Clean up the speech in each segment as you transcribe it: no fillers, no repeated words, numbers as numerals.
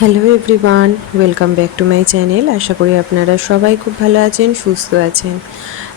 Hello everyone, welcome back to my channel. আশা করি আপনারা সবাই খুব ভালো আছেন, সুস্থ আছেন।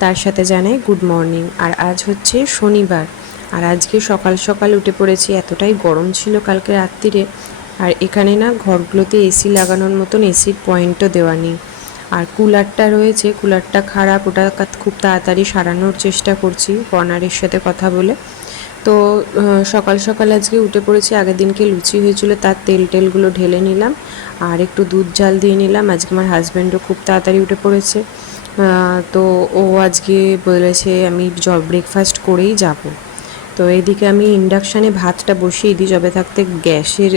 তার সাথে জানাই গুড মর্নিং। আর আজ হচ্ছে শনিবার, আর আজকে সকাল সকাল উঠে পড়েছি। এতটাই গরম ছিল কালকে রাত্রিরে। আর এখানে না ঘরগুলোতে এসি লাগানোর মতন এসির পয়েন্টও দেওয়া নেই। আর কুলারটা রয়েছে, কুলারটা খারাপ, ওটা খুব তাড়াতাড়ি সারানোর চেষ্টা করছি ওনারের সাথে কথা বলে। তো সকাল সকাল আজকে উঠে পড়েছি। আগের দিনকে লুচি হয়েছিল, তার তেলগুলো ঢেলে নিলাম আর একটু দুধ জাল দিয়ে নিলাম। আজকে আমার হাজব্যান্ডও খুব তাড়াতাড়ি উঠে পড়েছে। তো ও আজকে বলেছে আমি ব্রেকফাস্ট করেই যাব। তো এইদিকে আমি ইন্ডাকশানে ভাতটা বসিয়ে দিই। যবে থাকতে গ্যাসের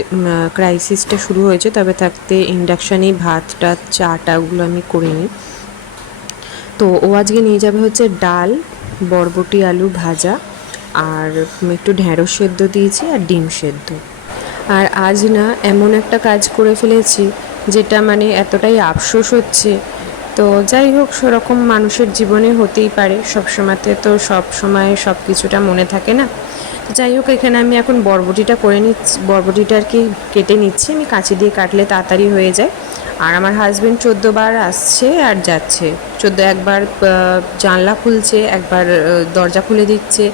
ক্রাইসিসটা শুরু হয়েছে, তবে থাকতে ইন্ডাকশানেই ভাতটা চাটাগুলো আমি করে নিই। তো ও আজকে নিয়ে যাবে হচ্ছে ডাল, বরবটি আলু ভাজা, আর একটু ঢ্যাঁড়স সেদ্ধ দিয়েছি আর ডিম সেদ্ধ। আর আজ না এমন একটা কাজ করে ফেলেছি যেটা মানে এতটাই আফসোস হচ্ছে। তো যাই হোক, সেরকম মানুষের জীবনে হতেই পারে, সবসময়তে তো সব সময় সব কিছুটা মনে থাকে না। তো যাই হোক, এখানে আমি এখন বরবটিটা করে নিচ্ছি, বরবটিটা আর কি কেটে নিচ্ছি। আমি কাঁচি দিয়ে কাটলে তাড়াতাড়ি হয়ে যায়। আর আমার হাজব্যান্ড 14 বার আসছে আর যাচ্ছে। একবার জানলা খুলছে, একবার দরজা খুলে দিচ্ছে।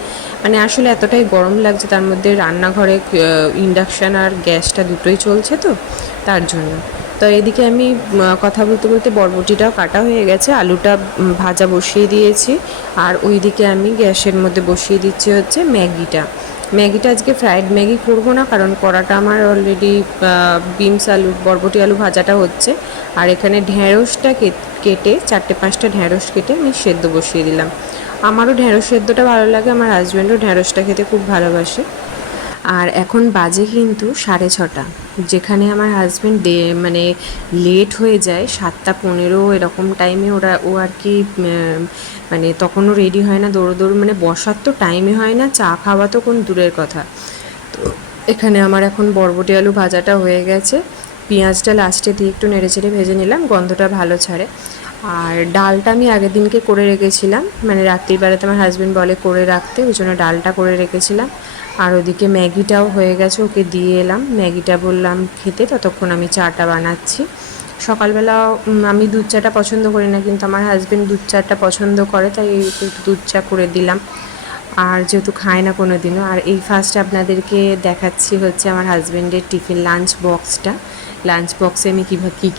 মানে আসলে এতটাই গরম লাগছে, তার মধ্যে রান্নাঘরে ইন্ডাকশান আর গ্যাসটা দুটোই চলছে, তো তার জন্য। তো এদিকে আমি কথা বলতে বলতে বরবটিটাও কাটা হয়ে গেছে, আলুটা ভাজা বসিয়ে দিয়েছি। আর ওইদিকে আমি গ্যাসের মধ্যে বসিয়ে দিচ্ছি হচ্ছে ম্যাগিটা আজকে ফ্রাইড ম্যাগি করবো না, কারণ কড়াটা আমার অলরেডি বিনস আলু বরবটি আলু ভাজাটা হচ্ছে। আর এখানে ঢ্যাঁড়সটা কেটে 4-5টা ঢ্যাঁড়স কেটে আমি সেদ্ধ বসিয়ে দিলাম। আমারও ঢ্যাঁড়স সেদ্ধটা ভালো লাগে, আমার হাজব্যান্ডও ঢ্যাঁড়সটা খেতে খুব ভালোবাসে। আর এখন বাজে কিন্তু 6:30। যেখানে আমার হাজব্যান্ড মানে লেট হয়ে যায় 7টা 15 এরকম টাইমে, ও আর কি মানে তখনও রেডি হয় না, দৌড়ো মানে বসার তো টাইমে হয় না, চা খাওয়া তো কোন দূরের কথা। তো এখানে আমার এখন বরবটি আলু ভাজাটা হয়ে গেছে। পেঁয়াজটা লাস্টে দিয়ে একটু নেড়েচেড়ে ভেজে নিলাম, গন্ধটা ভালো ছাড়ে। আর ডালটা আমি আগের দিনকে করে রেখেছিলাম, মানে রাত্রিবেলাতে আমার হাজব্যান্ড বলে করে রাখতে, ওই জন্য ডালটা করে রেখেছিলাম। আর ওদিকে ম্যাগিটাও হয়ে গেছে, ওকে দিয়ে এলাম। ম্যাগিটা বললাম খেতে, ততক্ষণ আমি চাটা বানাচ্ছি। সকালবেলা আমি দুধ চাটা পছন্দ করি না, কিন্তু আমার হাজব্যান্ড দুধ চাটা পছন্দ করে, তাই একটু দুধ চা করে দিলাম। আর যেহেতু খায় না কোনো দিনও। আর এই ফার্স্ট আপনাদেরকে দেখাচ্ছি হচ্ছে আমার হাজব্যান্ডের টিফিন লাঞ্চ বক্সে আমি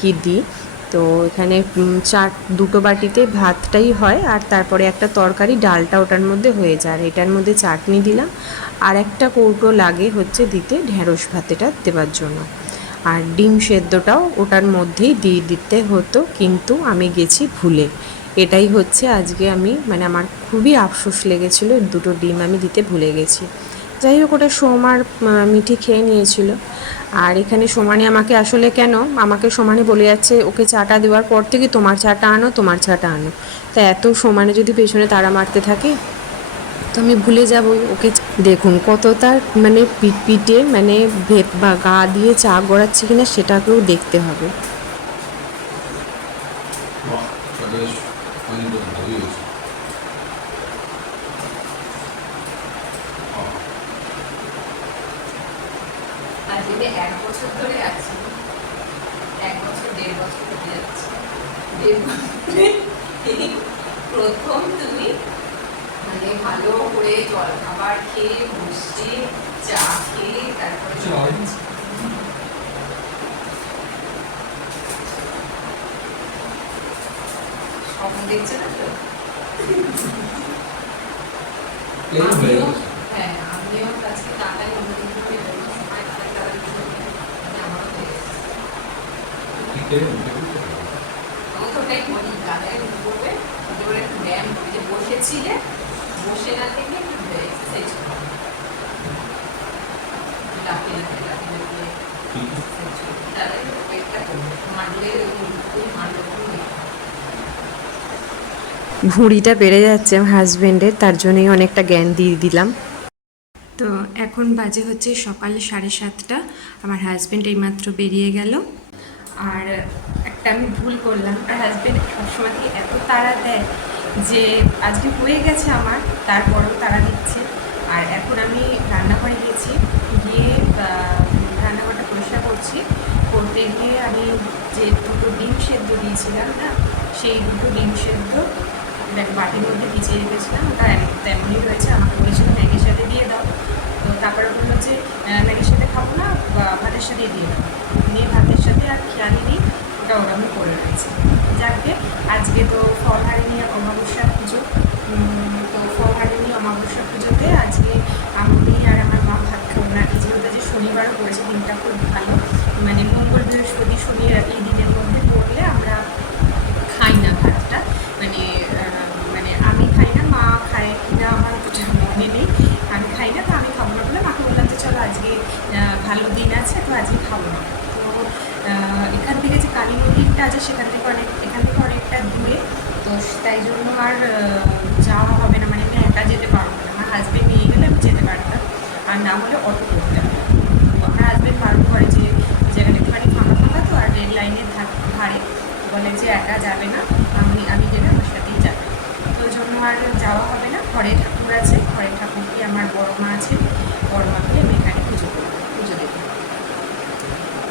কী দিই। তো এখানে দুটো বাটিতে ভাতটাই হয়, আর তারপরে একটা তরকারি, ডালটা ওটার মধ্যে হয়ে যায়। আর এটার মধ্যে চাটনি দিলাম, আর একটা কৌটো লাগে হচ্ছে দিতে ঢ্যাঁড়স ভাতেটা দেওয়ার জন্য। আর ডিম সেদ্ধটাও ওটার মধ্যেই দিয়ে দিতে হতো, কিন্তু আমি গেছি ভুলে। এটাই হচ্ছে আজকে আমি মানে আমার খুবই আফসোস লেগেছিলো, দুটো ডিম আমি দিতে ভুলে গেছি। যাই হোক, ওটা সোমার মিঠি খেয়ে নিয়েছিল। আর এখানে সোমানে আমাকে সমানে বলে যাচ্ছে, ওকে চাটা দেওয়ার পর থেকে তোমার চাটা আনো, তোমার চাটা আনো। তা এত সমানে যদি পেছনে তাড়া মারতে থাকে, তো আমি ভুলে যাবই ওকে। দেখুন কত তার মানে পিটপিটে, মানে ভেপ বা গা দিয়ে চা গড়াচ্ছে কিনা সেটাকেও দেখতে হবে। বাহ! তাহলে বেশ অনেক ভালোই হয়েছে। বাহ! আজ থেকে 1 বছর ধরে আছি, 1 বছর 1.5 বছর হতে যাচ্ছে। 1.5 বছরে এই প্রথম তুমি মানে ভালো করে জল খাবার খেয়ে বসে চা খেয়ে তারপরে আচ্ছা, আর স্বপ্ন দেখছে না তো। প্লেন হয়ে আমিও, গেছে। হ্যাঁ আমিও আজকে টাকাই অন্যদিন করে অন্য সময় টাকাই টাকা দিতে মানে আমারও হয়ে গেছে। পিঠে উঠে করতে হবে। আমি তো ওটাই বলি, গায়ে উঠে পড়বে, উঠে পড়ে একটু ব্যায়াম করে, যে বসেছিলে বসে না থেকে একটু এক্সারসাইজ করো, লাফিয়ে লাফিয়ে লাফিয়ে লাফিয়ে ঠিক আছে। এক্সারসাইজ করো, তাহলে পেটটা কমবে, মারলে ওই মারলে ভুঁড়িটা বেড়ে যাচ্ছে আমার হাজব্যান্ডের, তার জন্যই অনেকটা জ্ঞান দিয়ে দিলাম। তো এখন বাজে হচ্ছে সকাল 7:30। আমার হাজব্যান্ড এইমাত্র বেরিয়ে গেল। আর একটা আমি ভুল করলাম, আর হাজব্যান্ড সবসময় এত তাড়া দেয় যে আজকে হয়ে গেছে আমার, তারপরেও তাড়া দিচ্ছে। আর এখন আমি রান্নাঘরে গেছি, গিয়ে রান্নাঘরটা পরিষ্কার করছি, করতে গিয়ে আমি যে 2টো ডিম সেদ্ধ দিয়েছিলাম না, সেই 2টো ডিম সেদ্ধ একটা বাটির মধ্যে ভিজিয়ে রেখেছিলাম, ওটা তেমনই রয়েছে। আমাকে বলেছিল ম্যাগির সাথে দিয়ে দাও, তো তারপরে বললো যে ম্যাগির সাথে খাবো না, ভাতের সাথে দিয়ে দাও। নিয়ে ভাতের সাথে আর খেয়ালই নেই, ওটা ওরকম করে রয়েছে। যাকে আজকে তো ফলহারিণী অমাবস্যা পুজো, তো ফলহারিণী অমাবস্যা পুজোতে আজকে আমি আর আমার মা ভাত খাবো না। এই যেহেতু যে শনিবারও পড়েছে, দিনটা খুব ভালো, মানে মঙ্গল বৃহস্পতি শনি এই দিনের মধ্যে পড়লে আমরা খাই না ভাতটা, মানে মানে আমি খাই না, মা খায় কিনা আমার মনে নেই, আমি খাই না, তো আমি খাবো না বলে মাকে বললাম যে চলো আজকে ভালো দিন আছে, তো আজকে খাবো না। তো এখান থেকে যে কালী মন্দিরটা আছে এখান থেকে অনেকটা দূরে, তো তাই জন্য আর যাওয়া হবে না, মানে আমি একা যেতে পারবো না। আমার হাজব্যান্ড নিয়ে গেলে আমি যেতে পারতাম, আর না হলে অটো করতে হবে। তো আমার হাজব্যান্ড বারণ করে যে জায়গাটা একটুখানি ফাঁকা ফাঁকা, তো আর রেল লাইনের ধারে, বলে যে একা যাবে না, আমি গেলে আমার সাথেই যাবে। তো ওই জন্য আর যাওয়া হবে না। ঘরে ঠাকুর আছে, ঘরে ঠাকুরকে আমার বড় মা আছে, বড় মাকে আমি এখানে পুজো দেবো।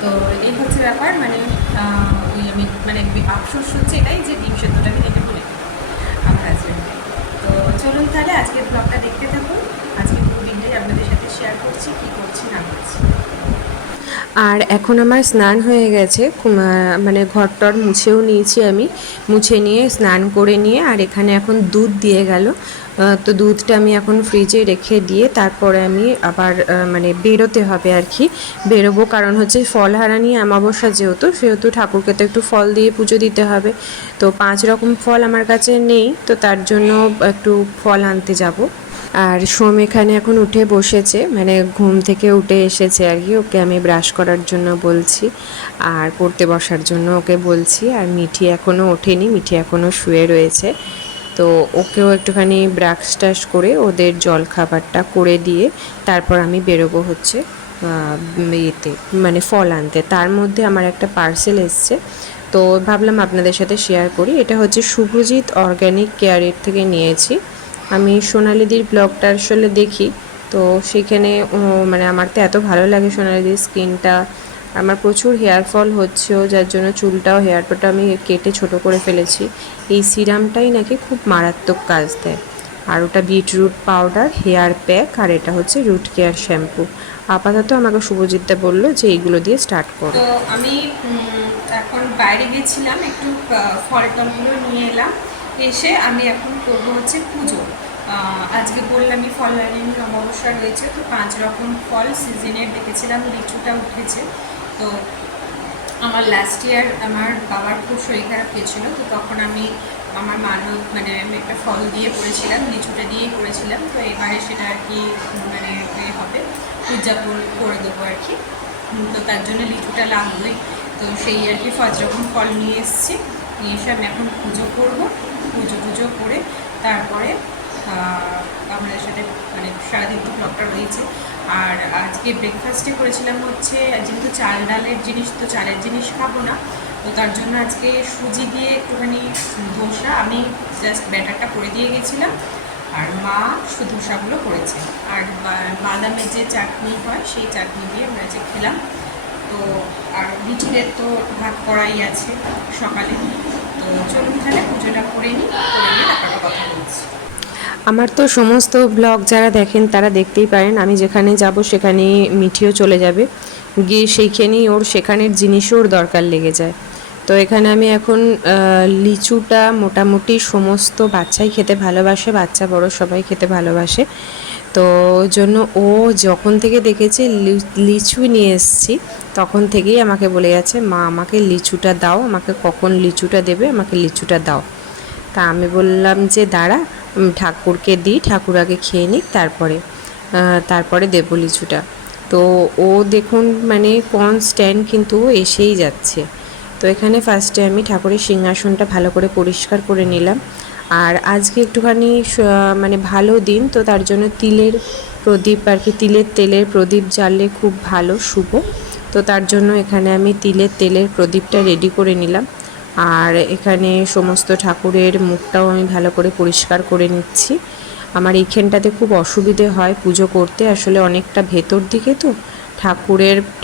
তো এই হচ্ছে ব্যাপার, মানে ওই আমি মানে আফসোস হচ্ছে এটাই যে ডিম সেদ্ধটা আমি দেখে বলে আমার হাজব্যান্ডকে। তো চলুন তাহলে আজকের ব্লগটা দেখতে থাকুন। আজকে পুরো দিনটাই আপনাদের সাথে শেয়ার করছি, কী করছি না করছি। আর এখন আমার স্নান হয়ে গেছে, মানে ঘরটর মুছেও নিয়েছি, আমি মুছে নিয়ে স্নান করে নিয়ে, আর এখানে এখন দুধ দিয়ে গেল। তো দুধটা আমি এখন ফ্রিজে রেখে দিয়ে তারপরে আমি আবার মানে বেরোতে হবে আর কি, বেরোবো। কারণ হচ্ছে ফলহারানি অমাবস্যা সেহেতু ঠাকুরকে তো একটু ফল দিয়ে পুজো দিতে হবে। তো 5 রকম ফল আমার কাছে নেই, তো তার জন্য একটু ফল আনতে যাব। আর সোম এখানে এখন উঠে বসেছে, মানে ঘুম থেকে উঠে এসেছে আর কি, ওকে আমি ব্রাশ করার জন্য বলছি আর পড়তে বসার জন্য ওকে বলছি। আর মিঠি এখনও ওঠেনি, মিঠি এখনও শুয়ে রয়েছে। তো ওকেও একটুখানি ব্রাশ টাশ করে ওদের জল খাবারটা করে দিয়ে তারপর আমি বেরোবো হচ্ছে ইয়েতে, মানে ফল আনতে। তার মধ্যে আমার একটা পার্সেল এসছে, তো ভাবলাম আপনাদের সাথে শেয়ার করি। এটা হচ্ছে শুভজিৎ অর্গ্যানিক কেয়ারের থেকে নিয়েছি। আমি সোনালিদির ব্লগটা আসলে দেখি, তো সেখানে মানে আমার তো এত ভালো লাগে সোনালিদির স্কিনটা। আমার প্রচুর হেয়ার ফল হচ্ছেও, যার জন্য চুলটাও হেয়ারটা আমি কেটে ছোট করে ফেলেছি। এই সিরামটাই নাকি খুব মারাত্মক কাজ দেয়। আর ওটা বিটরুট পাউডার, হেয়ার প্যাক, আর এটা হচ্ছে রুট কেয়ার শ্যাম্পু। আপাতত আমাকে শুভজিৎদা বললো যে এইগুলো দিয়ে স্টার্ট করো। তো আমি এখন বাইরে গেছিলাম, একটু ফল টলগুলো নিয়ে এলাম, এসে আমি এখন করবো হচ্ছে পুজো। আজকে বললামই ফলহারিণী অমাবস্যা রয়েছে, তো 5 রকম ফল সিজনের দেখেছিলাম, লিচুটা উঠেছে। তো আমার লাস্ট ইয়ার আমার বাবার খুব শরীর খারাপ হয়েছিল, তো তখন আমি আমার মানে আমি একটা ফল দিয়ে করেছিলাম, লিচুটা দিয়েই করেছিলাম। তো এবারে সেটা আর কি মানে হবে, উদযাপন করে দেবো আর কি। তো তার জন্য লিচুটা লাগবেই, তো সেই আর কি 5 রকম ফল নিয়ে এসেছি। নিয়ে এসে আমি এখন পুজো করবো, পুজো করে তারপরে আমাদের সাথে মানে সারাদিন তো ব্লগটা রয়েছে। আর আজকে ব্রেকফাস্টে করেছিলাম হচ্ছে, যেহেতু চাল ডালের জিনিস, তো চালের জিনিস খাবো না, তো তার জন্য আজকে সুজি দিয়ে একটুখানি ধোসা, আমি জাস্ট ব্যাটারটা করে দিয়ে গেছিলাম, আর মা ধোসাগুলো করেছে। আর বাদামের যে চাটনি হয় সেই চাটনি দিয়ে আমরা যে খেলাম। তো আর মিঠিদের তো ভাত করাই আছে সকালে। তো চলুন তাহলে পুজোটা করে নিয়ে তারপরে কথা বলছি। আমার তো সমস্ত ব্লগ যারা দেখেন তারা দেখতেই পারেন, আমি যেখানে যাব সেখানে মিঠিও চলে যাবে, গিয়ে সেইখানেই ওর সেখানের জিনিসও ওর দরকার লেগে যায়। তো এখানে আমি এখন লিচুটা মোটামুটি সমস্ত বাচ্চাই খেতে ভালোবাসে, বাচ্চা বড় সবাই খেতে ভালোবাসে। তো ওই জন্য ও যখন থেকে দেখেছে লিচু নিয়ে এসেছি তখন থেকেই আমাকে বলে যাচ্ছে, মা আমাকে লিচুটা দাও, আমাকে কখন লিচুটা দেবে, আমাকে লিচুটা দাও। তা আমি বললাম যে দাঁড়া, ঠাকুরকে দিই, ঠাকুর আগে খেয়ে নিক, তারপরে দেবো লিচুটা। তো ও দেখুন মানে কনস্ট্যান্ট কিন্তু এসেই যাচ্ছে। তো এখানে ফার্স্টে আমি ঠাকুরের সিংহাসনটা ভালো করে পরিষ্কার করে নিলাম। আর আজকে একটুখানি মানে ভালো দিন, তো তার জন্য তিলের প্রদীপ আর কি, তিলের তেলের প্রদীপ জ্বাললে খুব ভালো, শুভ। তো তার জন্য এখানে আমি তিলের তেলের প্রদীপটা রেডি করে নিলাম। আর এখানে সমস্ত ঠাকুরের মুখটাও আমি ভালো করে পরিষ্কার করে নিচ্ছি। আমার এইখানটাতে খুব অসুবিধে হয় পুজো করতে, আসলে অনেকটা ভেতর দিকে তো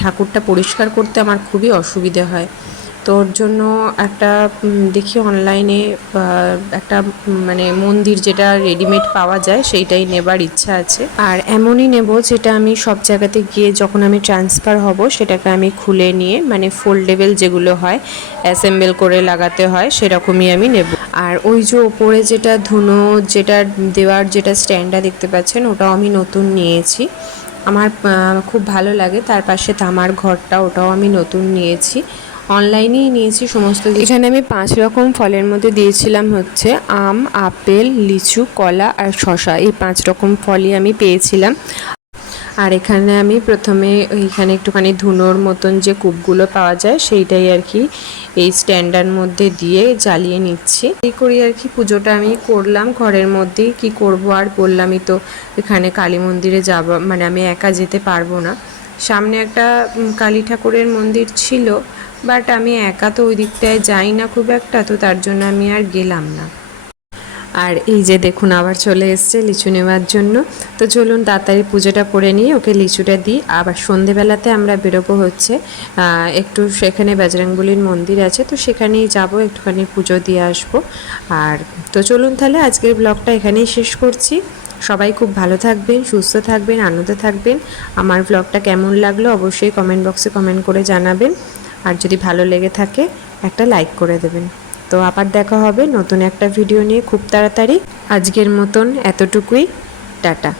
ঠাকুরটা পরিষ্কার করতে আমার খুবই অসুবিধে হয়। তো ওর জন্য একটা দেখি অনলাইনে একটা মানে মন্দির যেটা রেডিমেড পাওয়া যায় সেইটাই নেবার ইচ্ছা আছে। আর এমনই নেব যেটা আমি সব জায়গাতে গিয়ে যখন আমি ট্রান্সফার হব সেটাকে আমি খুলে নিয়ে মানে ফোল্ডেবল যেগুলো হয় অ্যাসেম্বল করে লাগাতে হয় সেরকমই আমি নেব। আর ওই যে ওপরে যেটা ধুনো যেটা দেওয়ার যেটা স্ট্যান্ডটা দেখতে পাচ্ছেন ওটাও আমি নতুন নিয়েছি, আমার খুব ভালো লাগে। তার পাশে তামার ঘরটা ওটাও আমি নতুন নিয়েছি, অনলাইনেই নিয়েছি সমস্ত। এখানে আমি 5 রকম ফলের মধ্যে দিয়েছিলাম হচ্ছে আম, আপেল, লিচু, কলা আর শসা, এই 5 রকম ফলই আমি পেয়েছিলাম। আর এখানে আমি প্রথমে এইখানে একটুখানি ধুনোর মতন যে কূপগুলো পাওয়া যায় সেইটাই আর কি এই স্ট্যান্ডার মধ্যে দিয়ে জ্বালিয়ে নিচ্ছি। এই করি আর কি পুজোটা আমি করলাম ঘরের মধ্যেই, কি করব আর বললামই তো এখানে কালী মন্দিরে যাব, মানে আমি একা যেতে পারবো না। সামনে একটা কালী ঠাকুরের মন্দির ছিল, বাট আমি একা তো ওই দিকটায় যাই না খুব একটা, তো তার জন্য আমি আর গেলাম না। আর এই যে দেখুন আবার চলে এসছে লিচু নেওয়ার জন্য। তো চলুন তাড়াতাড়ি পুজোটা করে নিয়ে ওকে লিচুটা দিই। আবার সন্ধেবেলাতে আমরা বেরোবো হচ্ছে একটু, সেখানে বজরংবলীর মন্দির আছে তো সেখানেই যাব, একটুখানি পুজো দিয়ে আসবো। আর তো চলুন তাহলে আজকের ব্লগটা এখানেই শেষ করছি। সবাই খুব ভালো থাকবেন, সুস্থ থাকবেন, আনন্দে থাকবেন। আমার ব্লগটা কেমন লাগলো অবশ্যই কমেন্ট বক্সে কমেন্ট করে জানাবেন। আর যদি ভালো লেগে থাকে একটা লাইক করে দেবেন। তো আবার দেখা হবে নতুন একটা ভিডিও নিয়ে খুব তাড়াতাড়ি। আজকের মতন এতটুকুই, টাটা।